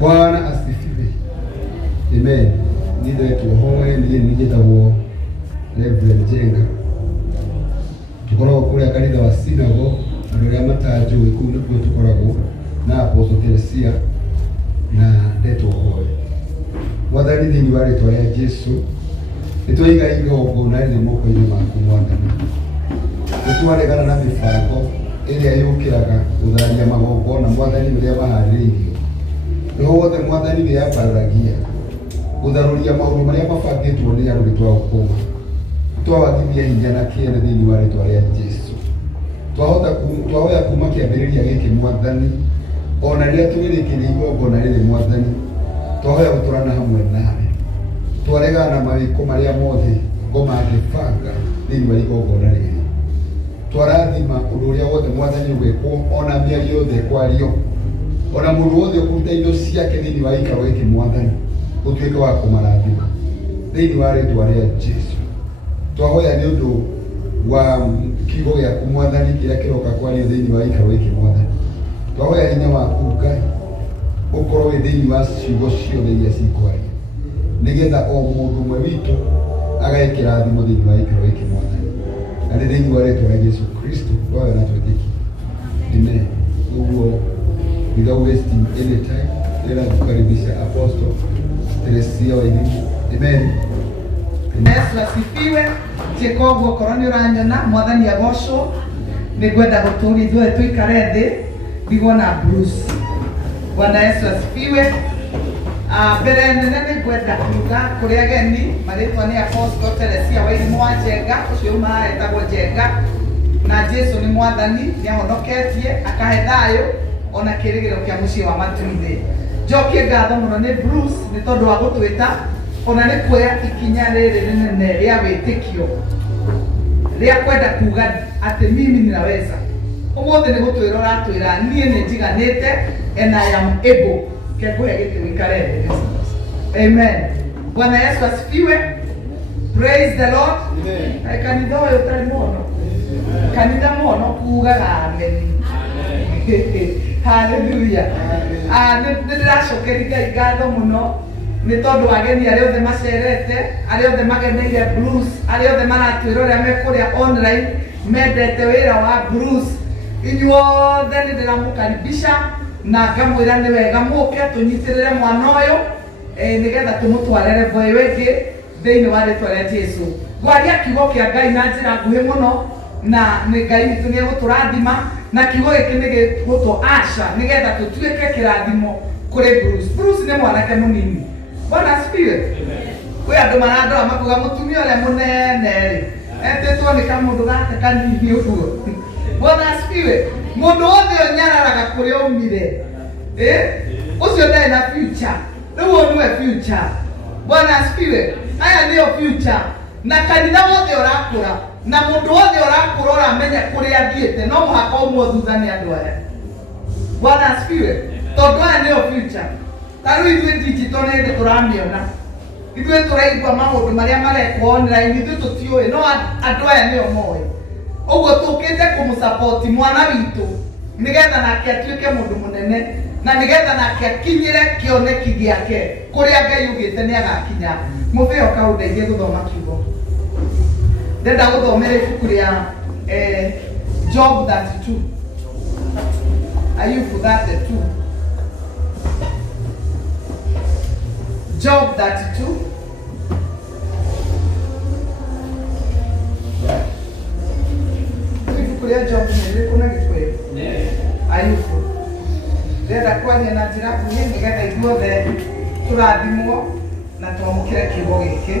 Bwana asifiwe. Amen. Nide tuhoe nije tawo Reverend Jenga. Tukoragwo kuria kanitha wa Synagogue andu aria matanjui kuu niguo tukoragwo na Apostle Teresia na ndeto hoye. Mwathani thiini wa ritwa ria Jesu nitwaiga igongona riri moko-ini maku Mwathani. Nitwaregana na mibango iria yukiraga gutharia magongona Mwathani riria maharĩrĩirio. Roho wothe Mwathani nĩ yambaragia gutharuria maũndũ marĩa mabangĩtwo nĩ arũi twa ũkũma. Twawagithia hinya na kĩene thĩinĩ wa rĩtwa rĩa Jesu. Twahoya kuma kĩambĩrĩria gĩkĩ Mwathani, ona rĩrĩa tũrĩrĩkĩria igongona rĩrĩ Mwathani, twahoya gũtũrana hamwe nawe. Twaregana na mawĩko marĩa mothe ngoma angĩbanga thĩinĩ wa igongona rĩrĩ. Twarathima ũndũ ũrĩa wothe Mwathani ũgwĩkwo, ona mĩario yothe kwario, ona mũndũ wothe ũkũruta indo ciake thĩinĩ wa gĩikaro gĩkĩ Mwathani, ũtuĩke wa kũmarathima thĩinĩ wa rĩtwa rĩa Jesu. Twahoya nĩ ũndũ wa kiugo gĩaku Mwathani kĩrĩa kĩroka kwario thĩinĩ wa gĩikaro gĩkĩ Mwathani. Twahoya hinya waku Ngai ũkorwo wĩ thĩinĩ wa ciugo ciothe iria cikwaria, nĩgetha o mũndũ ũmwe witũ agĩe kĩrathimo thĩinĩ wa gĩikaro gĩkĩ Mwathani, na nĩ thĩinĩ wa rĩtwa rĩa Jesu Kristo twahoya na twĩtĩkia. Amen. Ũguo without wasting any time, ila kukaribisha Apostle Teresia wa elimu. Amen. Yesu asifiwe. Jekobo koroni uranyona Mwathani agocwo. Nĩngwenda gũtũũria ithuothe tũikare thĩ ndigwo na Bruce. Bwana Yesu asifiwe. Mbere nene nĩngwenda kuuga kũrĩ ageni marĩtwa nĩ Apostle Teresia wa elimu wa Njenga, ũcio uma etagwo Njenga, na Jesu nĩ Mwathani nĩahonoketie akahe thayũ ona kĩrĩgĩro kĩa mũciĩ wa Matuithĩ. Njokie ngatho mũno nĩ Bruce nĩ tondũ wa gũtwĩta ona nĩ kuoya ikinya rĩrĩ rĩnene rĩa wĩtĩkio rĩa kwenda kuga atĩ mimi ninaweza. Ũmũthĩ nĩ gũtwĩra ũratwĩra niĩ nĩ njiganĩte and I am able. Kengũhe gĩtĩ wĩikare thĩ. Amen. Bwana Yesu asifiwe. Praise the Lord. Amen. Kanitha ũyũ ũtarĩ mũno, kanitha mũno kugaga amen. Hallelujah. Nĩndĩracokeria Ngai ngatho mũno nĩ tondũ ageni arĩa othe macerete, arĩa othe mageneire Bruce, arĩa othe maratwĩra ũrĩa mekũrĩa online mendete wĩra wa Bruce. Inyuothe nĩndĩramũkaribisha na ngamwĩra nĩ wega mũke tũnyitĩrĩre mwana ũyũ nĩgetha tũmũtware level ĩyo ĩngĩ thĩinĩ wa rĩtwa rĩa Jesu. Ngwaria kiugo kĩa Ngai na njĩra nguhĩ mũno, na nĩ Ngai witũ nĩegũtũrathima na kiugo gĩkĩ nĩ gĩgũtwo Asha nĩgetha tũtuĩke kĩrathimo kũrĩ Bruce. Bruce nĩ mwanake mũnini. Bwana asifiwe. Kwĩ andũ marandora makuga mũtumia ũrĩa mũnene rĩ etĩtwo nĩ kamũndũ gake kanini ũguo. Bwana asifiwe. Mũndũ wothe ũnyararaga kũrĩa aumire ũcio ndarĩ na future. Rĩu ũyũ nĩwe future. Bwana asifiwe. Aya nĩyo future. Na kanitha wothe ũrakũra na mũndũ wothe ũrakũra ũramenya kũrĩa athiĩte no mũhaka ũmwe thutha nĩ andũ aya. Bwana asifiwe. Tondũ aya nĩyo future. Ta rĩu ithuĩ digital nĩ hĩndĩ tũramĩona. Ithuĩ tũraigua maũndũ marĩa marekwo online, ithuĩ tũtiũĩ no andũ aya nĩo moĩ. Ũguo tũkĩte kũmũsupport mwana witũ nĩgetha nake atuĩke mũndũ mũnene na nĩgetha nake akinyĩre kĩoneki gĩake kũrĩa Ngai ugĩte nĩ agakinya. Mũbeo kaũndeithie gũthoma kiugo. Ndenda gũthomera ibuku rĩa Job 32. Ayubu 32. Job 32. Ibuku rĩa Job nĩ rĩkũ na Gĩkũyũ? Ayubu. Ndenda kwaria na njĩra nguhĩ nĩgetha ithuothe tũrathimwo na twamũkĩre kiugo gĩkĩ.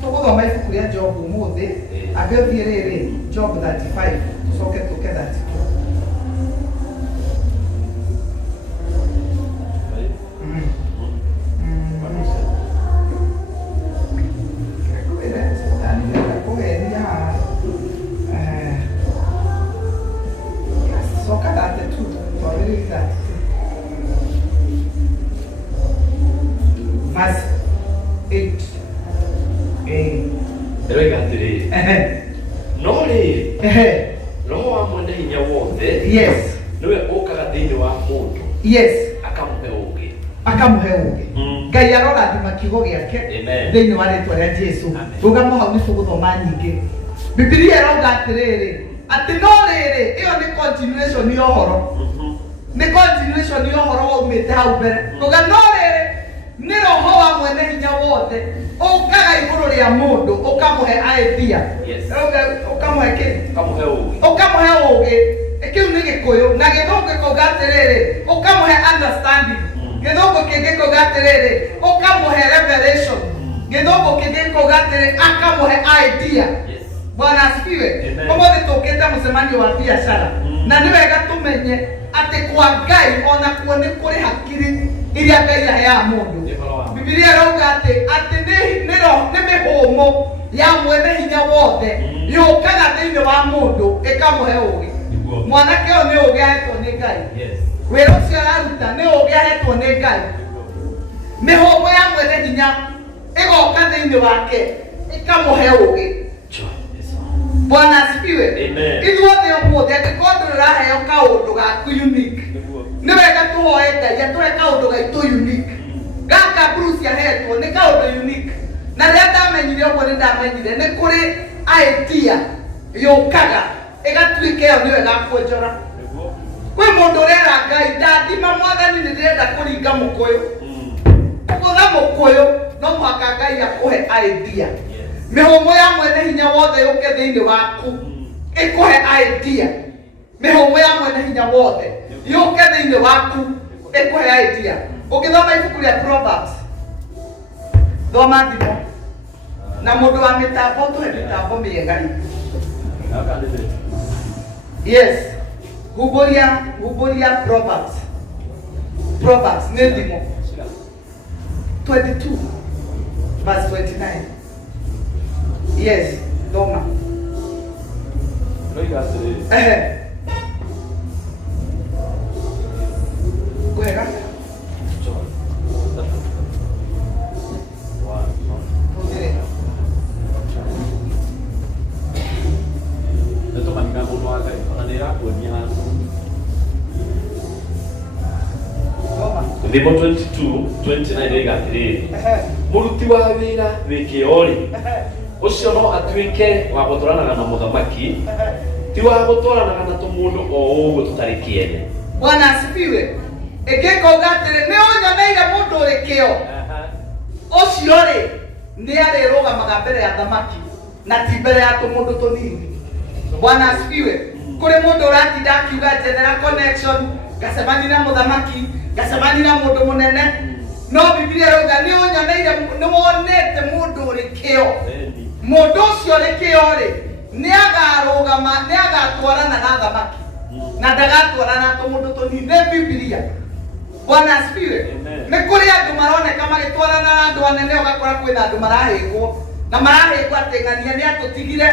Tũgũthoma ibuku rĩa Job ũmũthĩ, angĩthiĩ rĩrĩ Job 35 tũcoke tũke 32. Verse 8. No rĩrĩ roho wa mwene hinya wothe Yes. nĩwe ũkaga thĩinĩ wa mũndũ Yes. akamũhe ũũgĩ. Akamuhe ũũgĩ. Ngai arorathima kiugo gĩake thĩinĩ wa rĩtwa rĩa Jesũ. Rũgamo hau nĩ tũgũthoma nyingĩ. Bibilia ĩrauga atĩrĩrĩ atĩ no rĩrĩ ĩyo nĩ continuation ya ũhoro. Nĩ continuation ya ũhoro waumĩte hau mbere. Rũga no rĩrĩ nĩ roho wa mwene hinya wothe ũkaga igũrũ rĩa mũndũ ũkamũhe idea. Ũkamũhe kĩ? Ũkamũhe ũũgĩ. Ũkamũhe ũũgĩ. Kĩu nĩ Gĩkũyũ na Gĩthũngũ kĩuga atĩrĩrĩ ũkamũhe understanding. Gĩthũngũ kĩngĩ kĩuga atĩrĩrĩ ũkamũhe revelation. Gĩthũngũ kĩngĩ kĩuga atĩrĩrĩ akamũhe idea. Bwana asifiwe. Ũmũthĩ tũkĩte mũcemanio wa biacara na nĩ wega tũmenye atĩ kwa Ngai ona kuo nĩ kũrĩ hakiri iria Ngai aheaga mũndũ. Bibilia ĩrauga atĩ nĩ mĩhũmũ ya mwene hinya wothe yũkaga thĩinĩ wa mũndũ ĩkamũhe ũũgĩ. Mwanake ũyũ nĩ ũũgĩ ahetwo nĩ Ngai. Wĩra ũcio araruta nĩ ũũgĩ ahetwo nĩ Ngai. Mĩhũmũ ya mwene hinya ĩgoka thĩinĩ wake ĩkamũhe ũũgĩ. Bwana asifiwe. Ithuothe ũmũthĩ angĩkorwo ndũrĩ ũraheo kaũndũ gaku unique, nĩ wega tũhoe Ngai atũhe kaũndũ gaitũ unique. Gaka Bruce ahetwo nĩ kaũndũ unique. Na rĩrĩa ndamenyire ũguo nĩ ndamenyire nĩ kũrĩ idea yũkaga ĩgatuĩka ĩyo nĩyo ĩgakuonjora. Kwĩ mũndũ ũrera Ngai ndathima Mwathani nĩ ndĩrenda kũringa mũkũyũ. Kũgũtha mũkũyũ no mũhaka Ngai akũhe idea. Mĩhũmũ ya mwene hinya wothe yũke thĩinĩ waku ĩkũhe idea. Mĩhũmũ ya mwene hinya wothe yũke thĩinĩ waku ĩkũhe idea. Ũngĩthoma ibuku rĩa Proverbs thoma thimo na mũndũ wa mĩtambo tũhe mĩtambo mĩega. Yes. Huboria Proverbs. Proverbs nĩ thimo 22 verse 29. Yes, thoma. Kuhega. Thimo 22:29 ĩiga atĩrĩrĩ mũruti wa wĩra wĩkĩo-rĩ ũcio no atuĩke wa gũtwaranaga na mũthamaki ti wa gũtwaranaga na tũmũndũ o ũguo tũtarĩ kĩene. Bwana asifiwe. Ĩngĩkauga atĩrĩ nĩ ũnyoneire mũndũ ũrĩ kĩo ũcio-rĩ nĩ arĩrũgamaga mbere ya thamaki na ti mbere ya tũmũndũ tũnini. Bwana asifiwe. Kũrĩ mũndũ ũratinda akiuga general connection, ngacemania na mũthamaki, ngacemania na mũndũ mũnene, no Biblia ĩrauga nĩ ũnyoneire, nĩ wonete mũndũ ũrĩ kĩo. Mũndũ ũcio ũrĩ kĩo rĩ, nĩ agarũgama, nĩ agatwarana na thamaki na ndagatwarana na tũmũndũ tũnini. Nĩ Biblia. Bwana asifiwe. Nĩ kũrĩ andũ maroneka magĩtwarana na andũ anene, ũgakora kwĩna andũ marahĩngwo na marahĩngwo atĩ ng'ania nĩ atũtigire,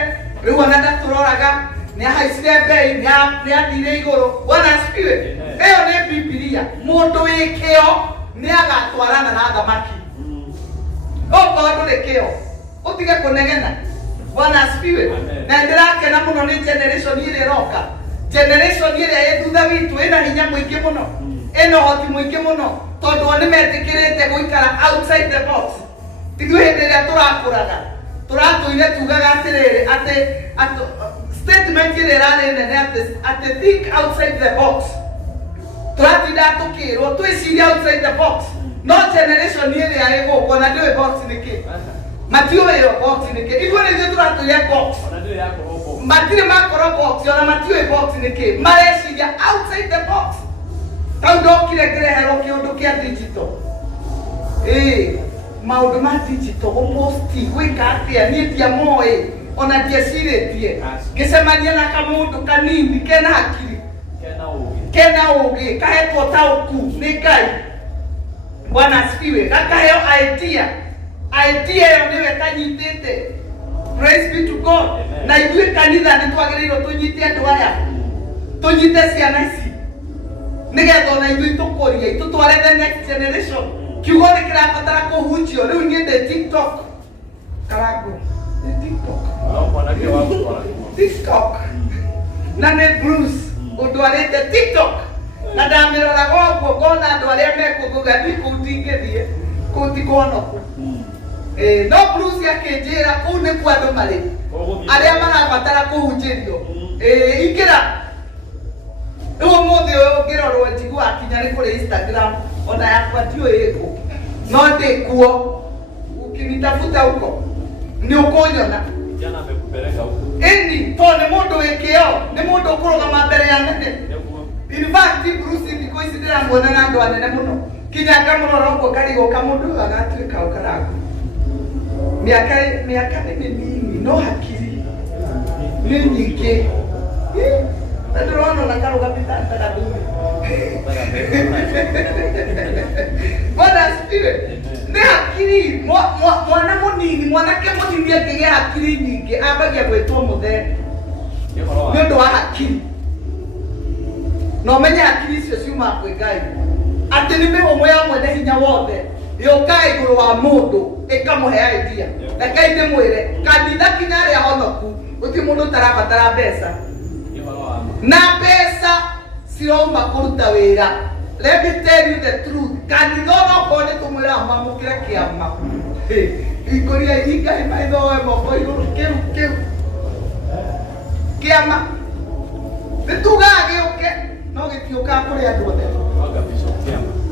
rĩu ona ndatũroraga, nĩ ahaicire mbei, nĩ athire igũrũ. Bwana asifiwe. Ĩyo nĩ Biblia. Mũndũ wĩ kĩo nĩ agatwarana na thamaki. Okorwo ndũrĩ kĩo ũtige kũnegena. Bwana asifiwe. Na ndĩrakena mũno nĩ generation ĩrĩa ĩroka. Generation ĩrĩa ĩ thutha witũ ĩna hinya mũingĩ mũno, ĩna ũhoti mũingĩ mũno, tondũ nĩ metĩkĩrĩte gũikara outside the box. Ithuĩ hĩndĩ ĩrĩa tũrakũraga tũratũire tugaga atĩrĩrĩ, atĩ statement ĩrĩa ĩrarĩ nene atĩ think outside the box. Tũratinda tũkĩrwo twĩcirie outside the box. No generation ĩrĩa ĩgũkwo na ndĩũĩ box nĩ kĩ. Matiũĩ ĩyo box nĩ kĩ. Ithuĩ nĩ ithuĩ tũratũire box. Matirĩ makorwo box, ona matiũĩ box nĩ kĩ. Mareciria outside the box. Tau ndokire ngĩreherwo kĩũndũ kĩa digital. Maũndũ ma digital, gũposti, gwĩka atĩa, niĩ ndiamoĩ, ona ndiecirĩtie. Ngĩcemania na kamũndũ kanini kena hakiri, kena ũgĩ, kahetwo taũku nĩ Ngai. Bwana asifiwe. Gakaheo idea. Idea ĩyo nĩwe kanyitĩte. Praise be to God. Na ithuĩ kanitha nĩ twagĩrĩirwo tũnyite andũ aya, tũnyite ciana ici, nĩgetha ona ithuĩ tũkũrie, tũtware the next generation. Kiugo nĩ kĩrabatara kũhunjio. Rĩu niĩ ndĩ TikTok. Karangu nĩ TikTok na nĩ Bruce ũndwarĩte TikTok, na ndamĩroraga ũguo ngona andũ arĩa mekũguga thiĩ kũu ndingĩthiĩ, kũu ti kũhonoku. No Bruce akĩnjĩra kũu nĩkuo andũ marĩ arĩa marabatara kũhunjĩrio. Ingĩra rĩu ũmũthĩ ũyũ ngĩrorwo njiguaga kinya nĩ kũrĩ Instagram, ona yakwa ndiũĩ ĩkũ, no ndĩ kuo. Ukinitafuta huko nĩ ũkũnyona. Ĩni tondũ nĩ mũndũ wĩ kĩo, nĩ mũndũ ũkũrũgama mbere ya nene. In fact Bruce thikũ ici ndĩramuona na andũ anene mũno, kinya ngamũrora ũguo ngarigwo kamũndũ ũyũ agatuĩka ũ Karangu. Mĩaka nĩ mĩnini no hakiri nĩ nyingĩ. Na ndĩrona ona karũgamĩte ta gathuri. Bwana asifiwe. Nĩ hakiri, mwana mũnini, mwanake mũnini angĩgĩa hakiri nyingĩ ambagia gwĩtwo mũthee nĩ ũndũ wa hakiri. Na ũmenye hakiri icio ciuma kwĩ Ngai, atĩ nĩ mĩhũmũ ya mwene hinya wothe yũkaga igũrũ wa mũndũ ĩkamũhe idea. Na Ngai ndĩmwĩre kanitha kinya arĩa honoku gũtirĩ mũndũ ũtarabatara mbeca, na mbeca cirauma kũruta wĩra. Let me tell you the truth. Kanitha onokorwo nĩ tũmwĩra mamũkĩre kĩama, ikũria ingai maitho we moko igũrũ, kĩu kĩama nĩ tugaga gĩũke, no gĩtiũkaga kũrĩ andũ othe.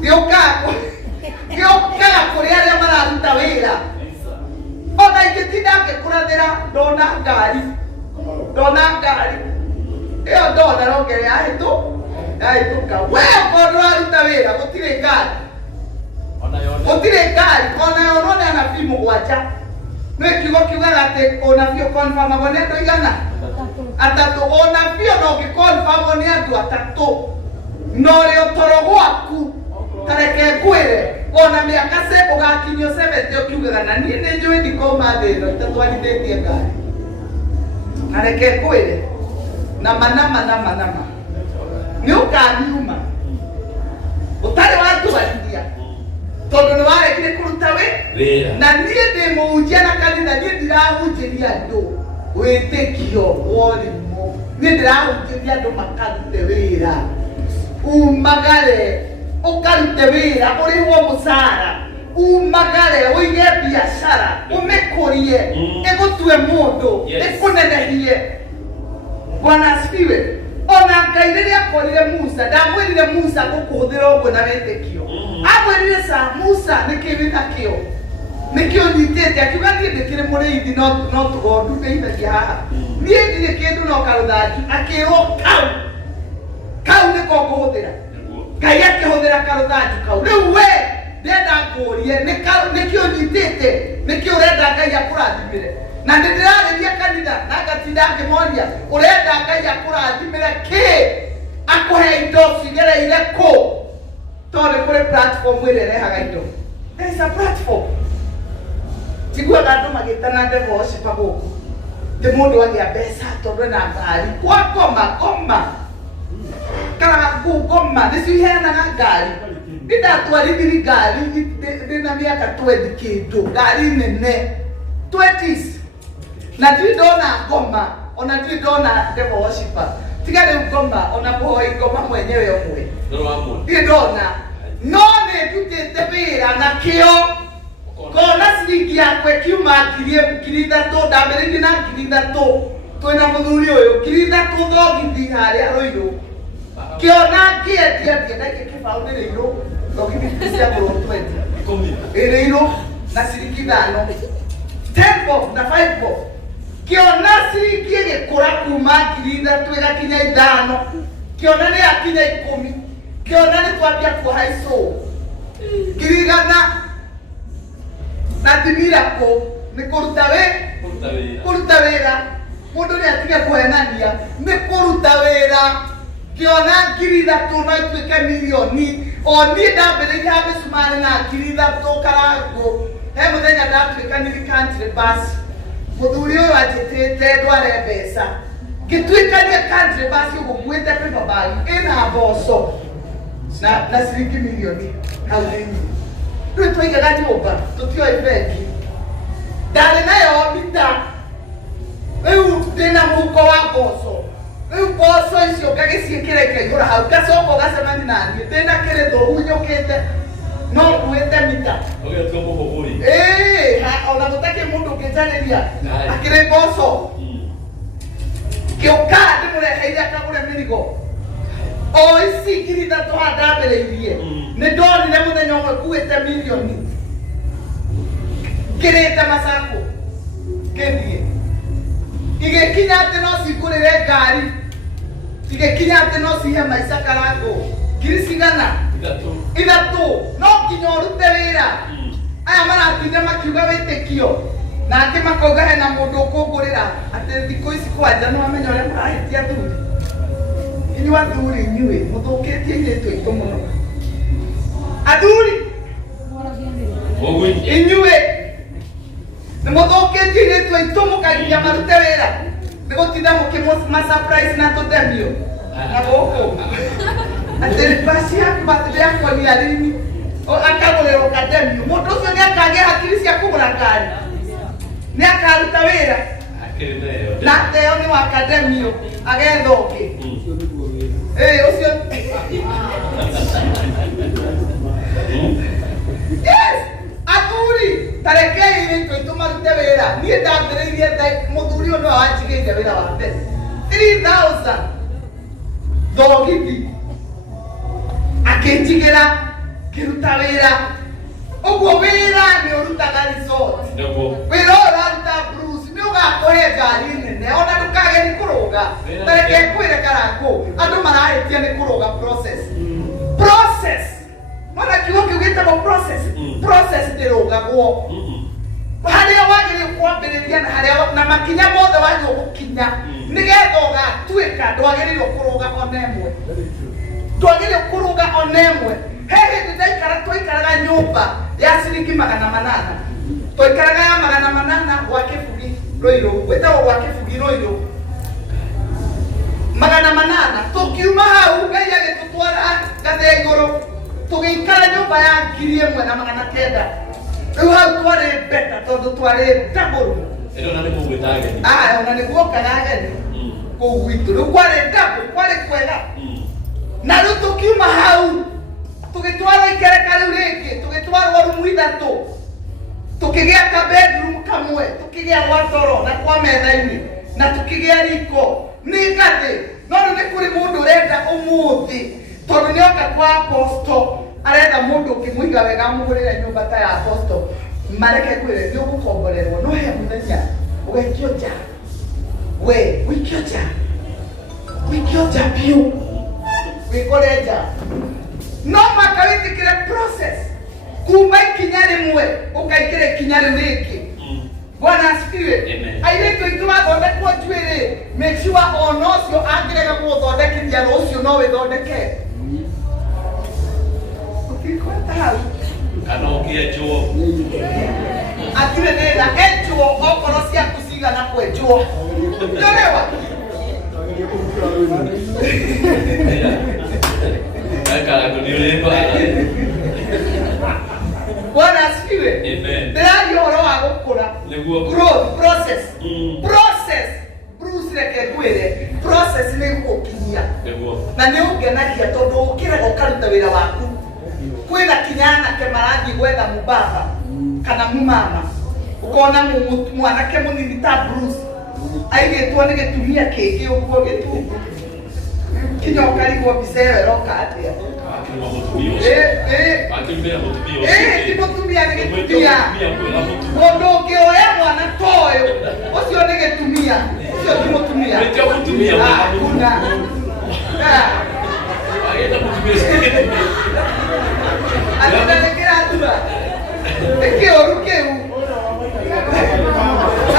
Gĩũkaga kũrĩ arĩa mararuta wĩra. Ona ingĩtinda ngĩkũrathĩra ndona ngari ĩyo ndona rongere yahĩtũka. Wee ũkorwo ndũraruta wĩra gũtirĩ ngari, ona yonwo nĩ anabii 7. Nĩ kiugo kiugaga atĩ ũnabii ũkonfamagwo nĩ andũ igana? 3. Ũnabii ona ũngĩkonfamwo nĩ andũ 3, no ũrĩ ũtoro gwaku ta reke ngwĩre, ona mĩaka ũgakinyio 70 ũkiugaga na niĩ nĩ njũĩ ndikauma thĩ ĩno itatwarithĩtie ngari. Na reke ngwĩre na manama nĩ ũkaniuma ũtarĩ watwarithia, tondũ nĩ waregire kũruta wĩra. Na niĩ ndĩ mũhunjia na kanitha, niĩ ndirahunjĩria andũ wĩtĩkio worimũ, niĩ ndĩrahunjĩria andũ makarute wĩra. Umagare ũkarute wĩra, ũrĩhwo mũcara, umagare ũige biacara, ũmĩkũrie, ĩgũtue mũndũ, ĩkũnenehie. Bwana asifiwe. Ona Ngai rĩrĩa akorire Musa, ndamwĩrire Musa gũkũhũthĩra ũguo na wĩtĩkio. Amwĩrire Musa nĩkĩ wĩna kĩo, nikio nyitete akiuga ni ndikire muriithi no tugondu ndeithagia haha nie ndire kindu no karuthanju akirwo kau niko nguhuthira Ngai akihuthira karuthanju kau riu we ndenda ngurie nikio nyitete nikio urenda Ngai akurathimire na ndirareria kanitha na ngatinda ngimoria urenda Ngai akurathimire ki akuhe indo cigereire ku tondu kuri platform ire rehaga indo. There is a platform. Tigua andu magitana ndevo ocipa guku ti mundu agia mbeca tondu na ngari kwa koma kana gukoma niciheanaga ngari ndatwarithiri ngari ndina miaka 20 kindu ngari nene 20s na ndiri ndona ngoma ona ndiri ndona ndevo ocipa tiga riu ngoma ona muhoi ngoma mwenyewe omwe ndiri ndona no nä ndutete wä ra na kä o kona ciringi yakwe kiuma ngiri ithatå ndambä rä na ngiri ithatå twä na må thuri å yå ngiri ithatå thogithi harä a rå irå kä ona ngä endia ndiendagia kä baå nä rä irå thogithi cia må rå ä rä irå na ciringi 5 10 bob na 5 bob kä ona ciringi ä gä kå ra kuma ngiri ithatå ä gakinya 5 kä ona nä yakinya 10 kiona ni twambia kuhaico ngirigana na timira ko ni kuruta wira mundu ni atige kuhenania ni kuruta wira kiona ngiri ithatu no ituike milioni o ni ndambiriria micumari na ngiri ithatu karangu he muthenya ndatuika ni country bus muthuri uyu anjitite ndware mbeca ngituikania country bus ugumwite pepa bag ina mboco na ciringi milioni hau thĩinĩ rĩu twaigaga nyũmba tũtioĩ bengi ndarĩ nayo mita rĩu ndĩna mũhuko wa mboco rĩu mboco icio ngagĩciĩkĩra ikaihũra hau ngacoka ũgacemani na niĩ ndĩna kĩrĩthũ hunyũkĩte no nguĩte mita ona gũtakĩ mũndũ ũngĩnjarĩria akĩrĩ mboco kĩũka ndĩmũreheire akagũre mĩrigo o ici ngiri ithatũ handambĩrĩirie nĩ ndonire mũthenya ũmwe kuĩte milioni ngĩrĩte macakũ ngĩthiĩ igĩkinya atĩ no cingũrĩre ngari igĩkinya atĩ no cihe maica karangũ ngiri cigana ithatũ no nginya ũrute wĩra aya maratinda makiuga wĩtĩkio na angĩ makauga hena mũndũ ũkũngũrĩra atĩ thikũ ici kwanja no amenya ũrĩa marahĩtia athuri inyuĩ athuri inyuĩ mũthũkĩtie airĩtu aitũ mũno athuri inyuĩ nĩ mũthũkĩtie airĩtu aitũ mũkagiria marute wĩra nĩ gũtinda mũkĩmasurprise na tũtemio na gũkũ atĩ basi yaku birthday yakwa nĩ arĩmi akagũrĩrwo katemio mũndũ ũcio nĩ akagĩa hakiri cia kũgũra ngari nĩ akaruta wĩra na ateo nĩ wa katemio agetha ũngĩ ucio yes athuri tarekei airĩtu aitũ marute wĩra niĩ ndambĩrĩirie mũthuri ũyũ nĩwe wanjigĩire wĩra wa mbere 3000 thogithi akĩnjigĩra ngĩruta wĩra ũguo wĩra nĩ ũrutaga resort wĩra ũyũ ũraruta Bruce nĩ ũgakũhe ngari nene ona ndũkage nĩ kũrũga tareke kwĩre karangũ andũ marahĩtia nĩ kũrũga process mwana kiugo kĩu gĩtagwo process ndĩrũgagwo harĩa wagĩrĩirwo kwambĩrĩria na harĩa na makinya mothe wagĩrĩirwo gũkinya nĩgetha ũgatuĩka ndwagĩrĩirwo kũrũga ona ĩmwe ndwagĩrĩirwo kũrũga ona ĩmwe he hĩndĩ ndaikara twaikaraga nyũmba ya ciringi 800 twaikaraga ya 800 gwa kĩbugi Rũirũ gwĩtagwo gwa kĩbugi Rũirũ 800 tũkiuma hau Ngai agĩtũtwara ngathĩ ya igũrũ tũgĩikara nyũmba ya 1900 rĩu hau twarĩ beta tondũ twarĩ double ona nĩ guokaga ageni kũu gwitũ rĩu kwarĩ double kwarĩ kwega na rĩu tũkiuma hau tũgĩtwarwo ikereka rĩu rĩngĩ tũgĩtwarwo rumu ithatũ tukigea ka bedroom kamwe tukigea watoro na kwa metha-inĩ na tukigea riko nĩ ngathĩ no nĩ kũrĩ mũndũ ũrenda ũmũthĩ tondũ nĩoka kwa apostle arenda mũndũ ũkĩmũiga wega amũgũrĩre nyũmba ta ya apostle mareke kwire ndio gukomborerwo no he muthenya ugekioja we wikioja piu wikoreja no makawitikire process kumba ikinya rimwe ukaikire ikinya riki. Bwana asifiwe. Airetu itumathondekwo njuĩrĩ make sure ona ũcio angĩrega gũthondekithia rũciũ no wĩthondeke. Ũtikwenda hau kana ũkĩenjwo atire nĩra enjwo okorwo ciaku cigana kwenjwo ndorewa Bwana asifiwe. Ndĩraria ũhoro wa gũkũra growth process. Bruce reke ngwĩre process nĩ gũkinyia na nĩ ũngenagia tondũ ũkĩrega ũkaruta wĩra waku. Kwĩna kinyanake marathiĩ gwetha mũbaba kana mũmama ũkona mwanake mũnini ta Bruce aigĩtwo nĩ gĩtumia kĩngĩ ũguo gĩtungu kinya ũkarigwo mbica ĩyo ĩroka atĩa. Ti mũtumia nĩ gĩtumia. Mũndũ ũngĩoya mwana ta ũyũ ũcio nĩ gĩtumia, ũcio ti mũtumia. Atĩna nĩ kĩratura nĩ kĩũru kĩu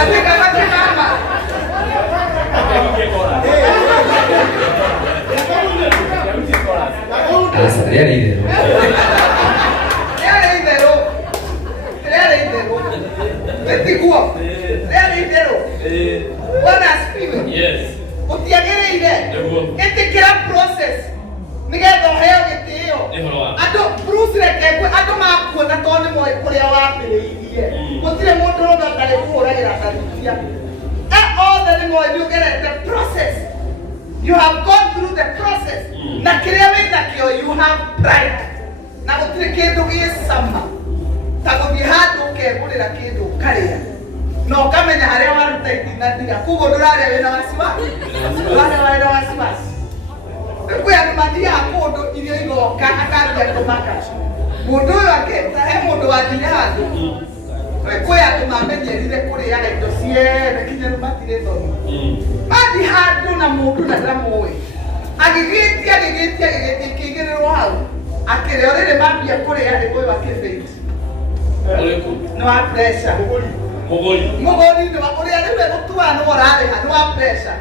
atĩkamate mama rĩarĩ itherũ ĩtiguo rĩarĩ itherũ. Bwana asifiwe. Ũtiagĩrĩire ĩtĩkĩra process nĩgetha ũheo gĩtĩo. Andũ Bruce reke andũ makuona tondũ nĩ moĩ kũrĩa wambĩrĩirie. Gũtirĩ mũndũ ũrona ndarĩ kũhũragĩra Ndarithia. Othe nĩ moĩ nĩ ũgerete process. You have gone through the process. Na kĩrĩa wĩnakĩo you have pride. Na gũtirĩ kĩndũ gĩ cama ta gũthiĩ handũ ũkegũrĩra kĩndũ ũkarĩa na ũkamenya harĩa waruta itinathira kuguo ndũrarĩa wĩna wasiwasi. Wĩna wasiwasi. Kwĩ andũ mathiaga kũndũ irio igoka akambia kũmaka. Mũndũ ũyũ akĩta he mũndũ wathire handũ. Kwĩ andũ mamenyerire kũrĩaga indo ciothe kinya rĩu matirĩ thoni. Mathiĩ handũ na mũndũ na ndamũĩ. Agĩgĩtia kĩigĩrĩrwo hau. Akĩrĩa rĩrĩ mambia kũrĩa rĩ ũyũ akĩbĩti. Nĩ wa pressure. Mũgũri nĩ wa ũrĩa rĩu gũtua nĩ ũrarĩha nĩ wa pressure.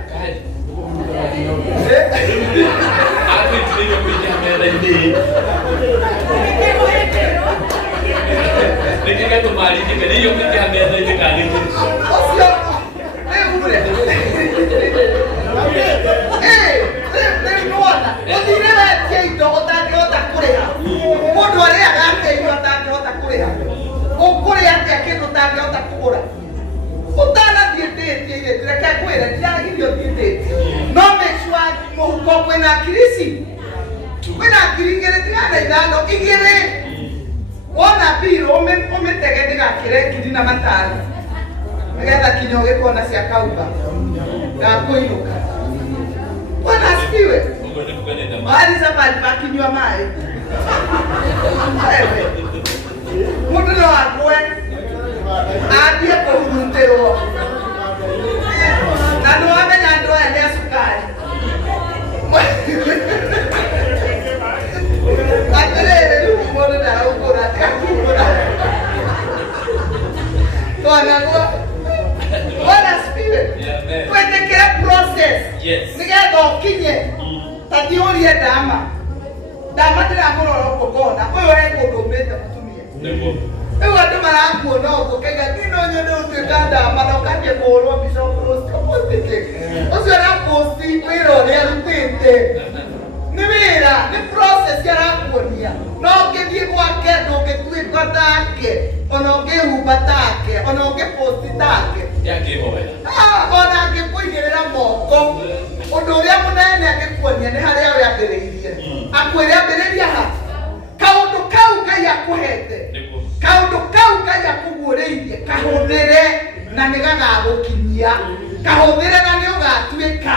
Wona biro umetege ndigakire ngiri na matano nigetha kinya ũgĩkona cia kauga gakũinũka. Bwana asifiwe. Aliza bali pakinywa maĩ mũndũ no akue ambie kũhurutĩrwo na nĩwamenya andũ aya nĩ acukari. Atĩrĩrĩ rĩu mũndũ ndaraukũra akura. Bwana asifiwe. Twetĩkĩre process nĩgetha ũkinye ta thiũrie ndama ndĩramũrora ũkũkona ũyũ he kũndũ ũmĩte mũtumia. Rĩu andũ marakuona ũguo kaiga ngino nyone ũtuĩka ndama na ũkambia kũhũrwo mbica ũcio araposti wĩra ũrĩa arutĩte. Nĩ wĩra nĩ process arakuonia. No ũngĩthiĩ gwake ndũngĩtuĩka take ona ũngĩhumba take ona ũngĩposti take ona angĩkũigĩrĩra moko. Ũndũ ũrĩa mũnene angĩkuonia nĩ harĩa we ambĩrĩirie. Akwĩre ambĩrĩria ha kaũndũ kau Ngai akũhete kaũndũ kau Ngai akũguũrĩirie kahũthĩre na nĩ gagagũkinyia. Kahũthĩre na nĩ ũgatuĩka.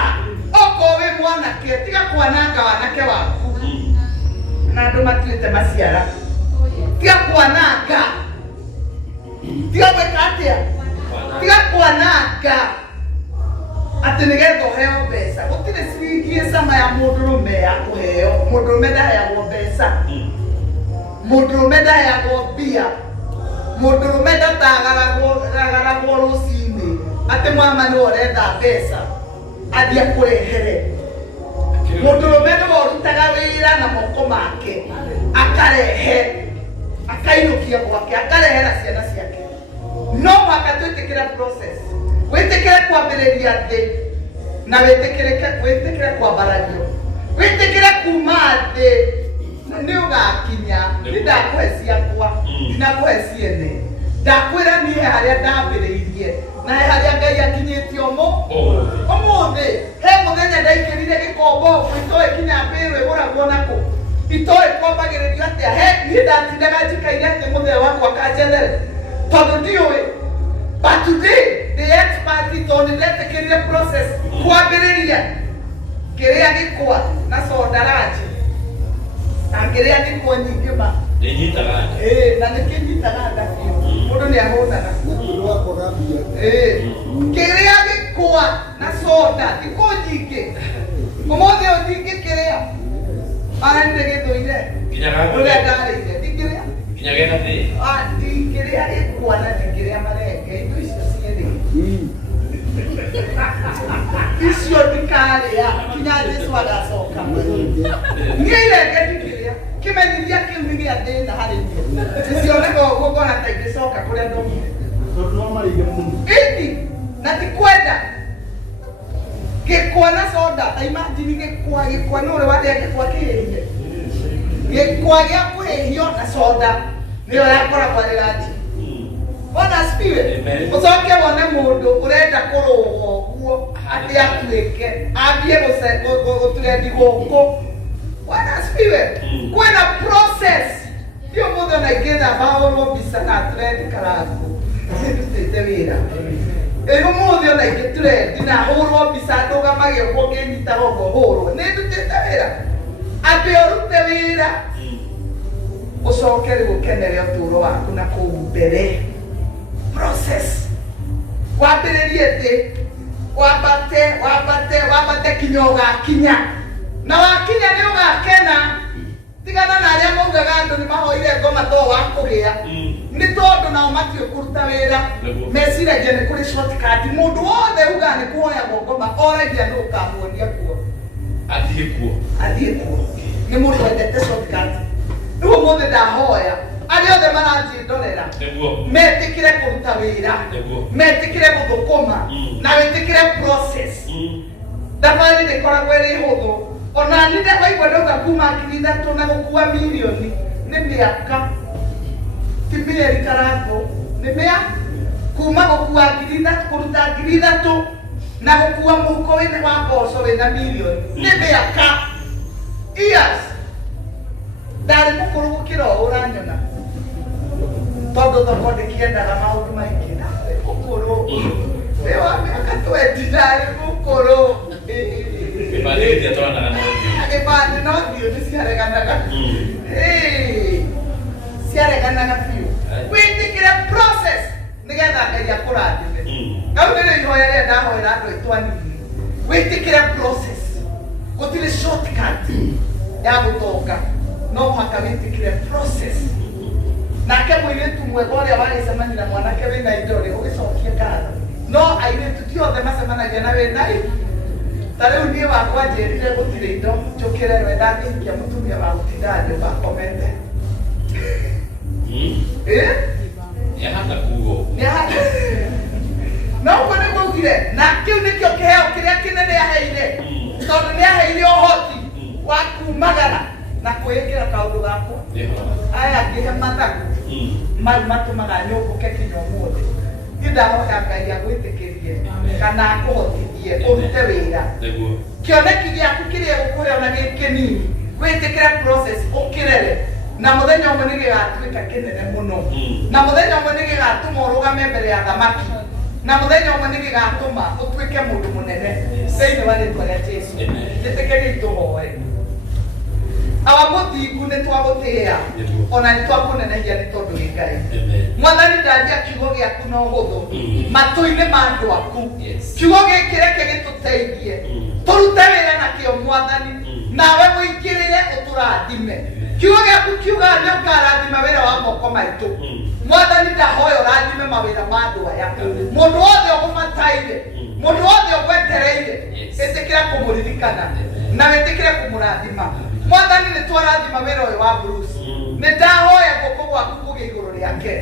Okorwo wĩ mwanake tiga kwananga wanake waku na andũ matuĩte maciara. Tiga kwananga tiga gwĩka atĩa tiga kwananga atĩ nĩgetha ũheo mbeca gũtirĩ ciringi cama ya mũndũrũme ya kũheo mũndũrũme ndaheagwo mbeca mũndũrũme ndaheagwo mbia mũndũrũme ndatagaragwo rũcinĩ atĩ mama nĩ ũrenda mbeca athiĩ akũrehere mũndũrũme nĩ ũrutaga wĩra na moko make akarehe akainũkia gwake akarehera ciana ciake no mũhaka twĩtĩkĩre process wĩtĩkĩre kwambĩrĩria thĩ na wĩtĩkĩre kwambaragio wĩtĩkĩre kuma thĩ na nĩ ũgakinya nĩ ndakũhe ciakwa ndinakũhe ciene ndakwĩra niĩ harĩa ndambĩrĩirie na harĩa Ngai akinyĩtie ũmũthĩ he mũthenya ndaingĩrire gĩkombo itoĩ kinya mbĩrũ ĩgũragwo nakũ itoĩ kwambagĩrĩrio atĩa he niĩ ndatindaga njikaire atĩ mũthee wakwa kanjethere tondũ ndiũĩ but today the expert tondũ ndetĩkĩrire process kwambĩrĩria kĩrĩa gĩkwa na soda ranji na kĩrĩa gĩkwa nyingĩ ma na nĩkĩnyitaga nda biũ mũndũ nĩ ahũnaga kĩrĩa gĩkwa na soda thikũ nyingĩ ũmũthĩ ũyũ ndingĩkĩrĩa ara nĩ gĩthũire ũrĩa ndarĩire ndingĩrĩa ndingĩrĩa gĩkwa na ndingĩrĩa marenge indo icio cierĩ icio ndikarĩa kinya Jesũ agacoka niĩ irenge ndingĩrĩa kĩmenyithia kĩu nĩ gĩa thĩna harĩ niĩ cioneka ũguo ngona ta ingĩcoka kũrĩa ndomire ĩni na tikwenda gĩkwa na soda ta imagine gĩkwa nĩ ũrĩ warĩa gĩkwa kĩhĩhie gĩkwa gĩa kũhĩhio na soda nĩyo yakoragwo arĩ ranji Bwana asifiwe ũcoke wone mũndũ ũrenda kũrũga ũguo atĩ atuĩke ambie gũturendi gũkũ Bwana asifiwe kwĩna process ti ũmũthĩ ona ingĩthamba hũrwo mbica na turendi karangu ndutĩte wĩra ũmũthĩ ona ingĩturendi na hũrwo mbica ndũgamage ũguo ngĩnyita ũguo hũrwo nĩ ndutĩte wĩra ambe ũrute wĩra ũcoke rĩu ũkenere ũtũũro waku na kũu mbere process wambĩrĩrie thĩ wambate kinya ũgakinya na wakinya nĩ ũgakena tigana na arĩa maugaga andũ nĩ mahoire ngoma to wa kũgĩa nĩ tondũ nao matiũĩ kũruta wĩra meciragia nĩ kũrĩ shortcut mũndũ wothe ugaga nĩ kũhoyagwo ngoma oragia nĩ ũkamuonia kuo athiĩ kuo nĩ mũndũ wendete shortcut rĩu ũmũthĩ ndahoya arĩa othe maranjĩndorera metĩkĩre kũruta wĩra metĩkĩre gũthũkũma na wĩtĩkĩre process thabarĩ ndĩkoragwo ĩrĩ hũthũ ona nĩ ndaigua ndauga kuma ngiri ithatũ na gũkua mirioni nĩ mĩaka ti mĩeri karangũ nĩ mĩa kuma gũkua ngiri ithatũ kũruta ngiri ithatũ na gũkua mũhuko wĩna wa mboco wĩna mirioni nĩ mĩaka years ndarĩ mũkũrũ gũkĩra ũũ ũranyona tondũ thoko ndĩkĩendaga maũndũ maingĩ ndarĩ mũkũrũ wĩ wa mĩaka 20 ndarĩ mũkũrũ gĩbandĩ no thiũ nĩ ciareganaga ciareganaga biũ wĩtĩkĩre process nĩgetha Ngai akũrathime kau nĩrĩo ihoya rĩrĩa ndahoera andũ aitũ anini wĩtĩkĩre process gũtirĩ shortcut ya gũtonga no mũhaka wĩtĩkĩre process nake mũirĩtu mwega ũrĩa wagĩcemania na mwanake wĩna indo rĩ ũgĩcokia ngatho no airĩtu ti othe macemanagia na wĩna ta rĩu niĩ wakwa njĩrire gũtirĩ indo njũkĩre we ndangĩhikia mũtumia wa gũtinda nyũmba komete nĩahana kuo no ũguo nĩ maugire na kĩu nĩkĩo kĩheo kĩrĩa kĩnene aheire tondũ nĩ aheire ũhoti wa kumagara na kwĩĩkĩra kaũndũ gakwa aya angĩhe mathagu mau matũmaga nyũmbũke kinya ũmũthĩ niĩ ndahoya Ngai agwĩtĩkĩrie kana akũhotithie ũrute wĩra kĩoneki gĩaku kĩrĩa ũkũhe ona gĩ kĩnini wĩtĩkĩre process ũkĩrere na mũthenya ũmwe nĩ gĩgatuĩka kĩnene mũno na mũthenya ũmwe nĩ gĩgatũma ũrũgame mbere ya thamaki na mũthenya ũmwe nĩ gĩgatũma ũtuĩke mũndũ mũnene thĩinĩ wa rĩĩtwa rĩa Jesũ njĩtĩkĩrie itũhoe awamuthingu nĩ twagũtĩĩa ona nĩ twakũnenehia nĩ tondũ wĩ Ngai. Mwathani ndanjia kiugo gĩaku na ũhũthũ matũ-inĩ ma andũ aku. Kiugo gĩkĩ reke gĩtũteithie tũrute wĩra na kĩo Mwathani, nawe mũingĩrĩre ũtũrathime. Kiugo gĩaku kiuga nĩ ũkarathima wĩra wa moko maitũ. Mwathani ndahoya ũrathime mawĩra ma andũ aya, mũndũ wothe ũgũbataire, mũndũ wothe ũgwetereire, ĩtĩkĩra kũmũririkana na wĩtĩkĩre kũmũrathima. Mwathani nĩ twarathima wĩra ũyũ wa Bruce, nĩ ndahoya guoko gwaku kũgĩe igũrũ rĩake,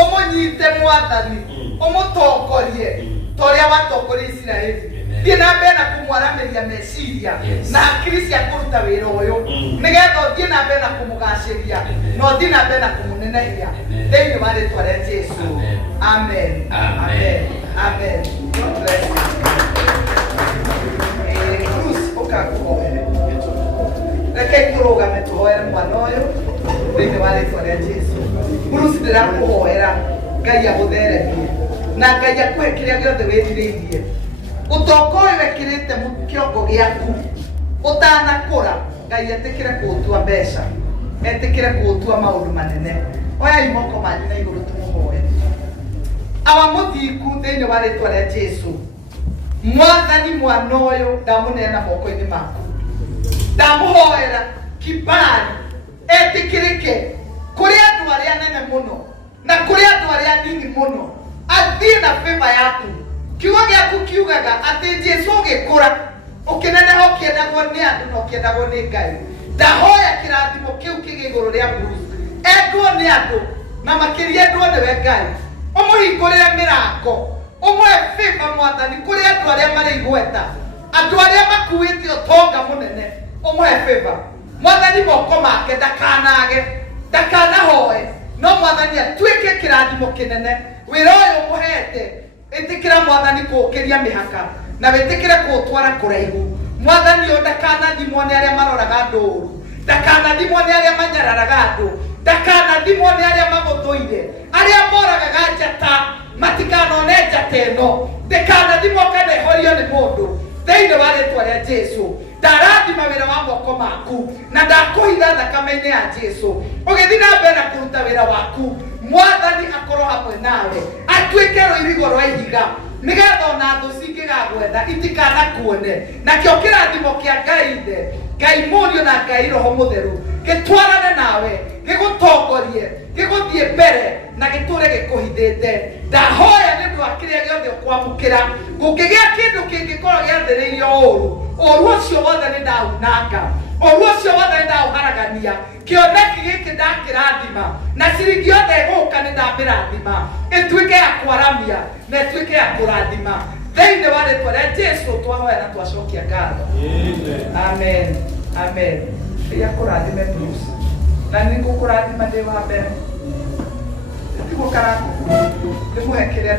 ũmũnyite Mwathani, ũmũtongorie ta ũrĩa watongoria Isiraeli. Thiĩ na mbere na kũmwaramĩria meciria na hakiri cia kũruta wĩra ũyũ, nĩgetha ũthiĩ na mbere na kũmũgacĩria na ũthiĩ na mbere na kũmũnenehia thĩinĩ wa rĩĩtwa rĩa Jesũ. Amen. Amen. Amen. God bless you. Bruce, ũkakũhoere. Reke tũrũgame tũhoere mwana ũyũ thĩinĩ wa rĩĩtwa rĩa Jesũ. Bruce, ndĩrakũhoera Ngai agũtheremie na Ngai akũhe kĩrĩa gĩothe wĩrirĩirie. Ũtonga ũyũ wekĩrĩte kĩongo gĩaku ũtanakũra, Ngai etĩkĩre kũũtua mbeca, etĩkĩre kũũtua maũndũ manene. Oyai moko manyu na igũrũ tũmũhoe. Awamũthingu thĩinĩ wa rĩĩtwa rĩa Jesũ, Mwathani mwana ũyũ ndamũneana moko-inĩ maku. Ndamũhoera kibali etĩkĩrĩke kũrĩ andũ arĩa anene mũno na kũrĩ andũ arĩa anini mũno, athiĩ na favor yaku. Kiugo gĩaku kiugaga atĩ Jesũ ũgĩkũra ũkĩneneha ũkĩendagwo nĩ andũ na ũkĩendagwo nĩ Ngai. Ndahoya kĩrathimo kĩu kĩgĩe igũrũ rĩa Bruce, endwo nĩ andũ na makĩria endwo nĩwe Ngai. Ũmũhingũrĩre mĩrango, ũmũhe favor Mwathani kũrĩ andũ arĩa marĩ igweta, andũ arĩa makuĩte ũtonga mũnene, ũmũhe favor Mwathani. Moko make ndakanage, ndakanahoe, no Mwathani atuĩke kĩrathimo kĩnene. Wĩra ũyũ ũmũhete, ĩtĩkĩra Mwathani kũũkĩria mĩhaka na wĩtĩkĩre kũũtwara kũraihu. Mwathani ũyũ ndakanathimwo nĩ arĩa maroraga andũ ũũru, ndakanathimwo nĩ arĩa manyararaga andũ, ndakanathimwo nĩ arĩa magũthũire, arĩa moragaga njata matikanone njata ĩno, ndakanathimwo kana ehorio nĩ mũndũ thĩinĩ wa rĩĩtwa rĩa Jesũ. Ndarathima wĩra wa moko maku na ndakũhitha thakame-inĩ ya Jesũ. Ũgĩthiĩ na mbere na kũruta wĩra waku, Mwathani akorwo hamwe nawe, atuĩke rũirigo rwa ihiga, nĩgetha ona thũ cingĩgagwetha itikanakuone. Nakĩo kĩrathimo kĩa Ngai Ithe, Ngai Mũriũ na Ngai Roho Mũtheru gĩtwarane nawe, gĩgũtongorie, gĩgũthiĩ mbere na gĩtũre gĩkũhithĩte. Ndahoya nĩ ũndũ wa kĩrĩa gĩothe ũkwamũkĩra, gũkĩgĩa kĩndũ kĩngĩkorwo gĩathĩrĩirio ũũru, ũũru ũcio wothe nĩ ndaunanga, ũũru ũcio wothe nĩ ndaũharagania. Kĩoneki gĩkĩ ndakĩrathima na ciringi yothe ĩgũka nĩ ndamĩrathima, ĩtuĩke ya kwaramia na ĩtuĩke ya kũrathima thĩinĩ wa rĩĩtwa rĩa Jesũ. Twahoya na twacokia ngatho. Amen. Amen. Rĩrĩa kũrathime Bruce na nĩ ngũkũrathima ndĩ wa mbere, nĩguo karakũkũ ndĩmũhe kĩrĩa